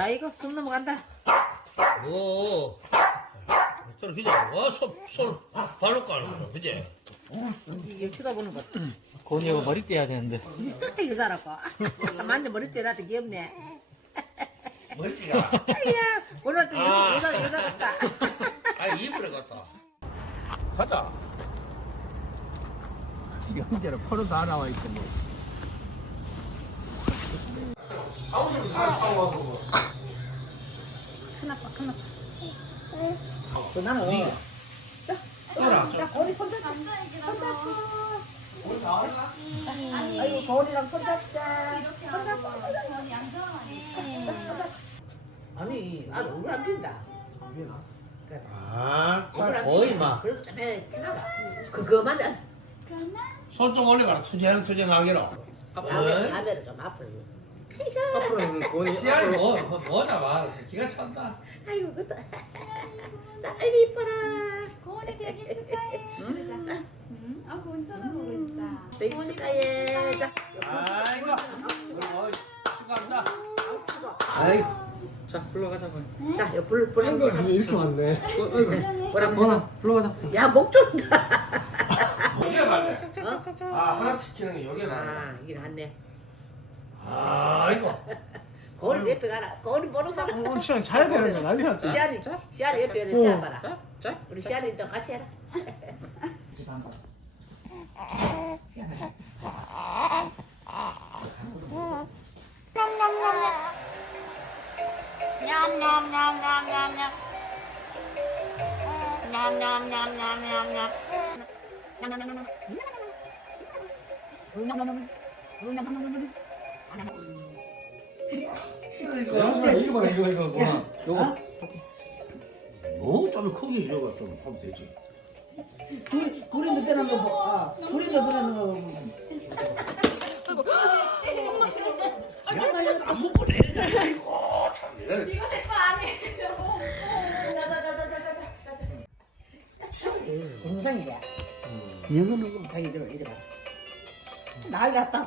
야 이거 숨 넘어간다 오 저러 그제 와손손 발로 까는 거 그제 이게 쳐다보는 거 고니하고 머리 떼야 되는데 이 사람과 만데 머리 떼라 되게 없네 머리 떼야 오늘 또 여자 여자 같다 아 이불에 갔다 가자 지금 이제 코다 나와 있던 거 아우 좀사 와서 끝나 어. 자, 거리 손잡고 손잡고 거울랑손 잡자 손 잡고 아니 아니 얼안 빈다 아 거의 막 그거만 좀 올려봐라 투쟁투쟁하게로 아, 아, 아, 아, 아, 아, 아, 아, 아, 아, 아, 아, 아, 아, 아, 아, 아이고. 앞으로자 기가 뭐, 뭐, 뭐 찬다. 아이고 그다. 시알이 고니. 빨리 입라 고니 백일 축하해. 음. 아 고니 사다 먹고 다 백일 축하 자. 응? 자 불러, 아이고. 축하합다 축하. 아이자 불러 가자 번. 응? 자불 불러. 한거 이렇게 왔네. 뭐라 뭐라 불러 가자. 야목 좀. 어디 말래? 어? 쭉, 쭉, 쭉, 쭉. 아 하나 찍히는 게 여기 나. 아 이게 났네. 아 아이고. 거울 옆에 가라. 거울 보는 거. 오늘 시안 자야 자, 되는 거 난리 났다. 시안이 시안 옆에 있 시안 봐라. 우리 시안이 또 같이 해라. 이리 봐, 이리 봐, 이리 봐, 이거. 너무 짬을 크게 이려갔다 하면 되지. 도리, 도리도 빼는 거 봐. 너무 아, 도리도 빼는 그래 거 봐. 거 봐. 야, 야, 안 먹고 내리자, 이거. 참. 이거 제거 아니에요. 자, 자, 자, 자, 자, 자, 자. 응. 공상이야. 영어 먹으면 가게 어면 이래 봐. 날 갔다.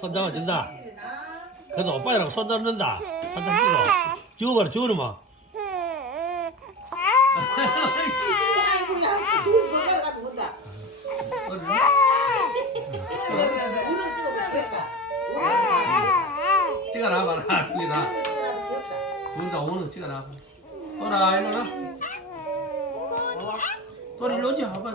선장은 진다. 그래도 오빠들하고 손 잡는다. 한참 뛰어. 죽어봐라, 죽어놈아. 찍어놔봐라, 둘이 다. 둘다 오는 찍어놔봐. 돌아, 일로 와. 돌 일로 오지, 아빠.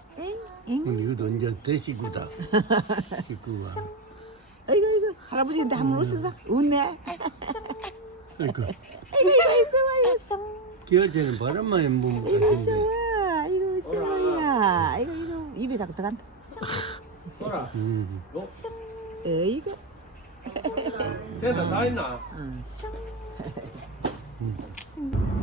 이거 언제 대식구다. 식구가. 아이고 아이거 할아버지한테 한번 웃어서 웃네. 아이고. 아이고 아이고 있어봐 이거 좀. 기어지는 바람만 이거 좋아. 이거 좋아. 이거 이거 입에 다 들어간다. 어라. 응. 이거. 대단 나 있나? 응.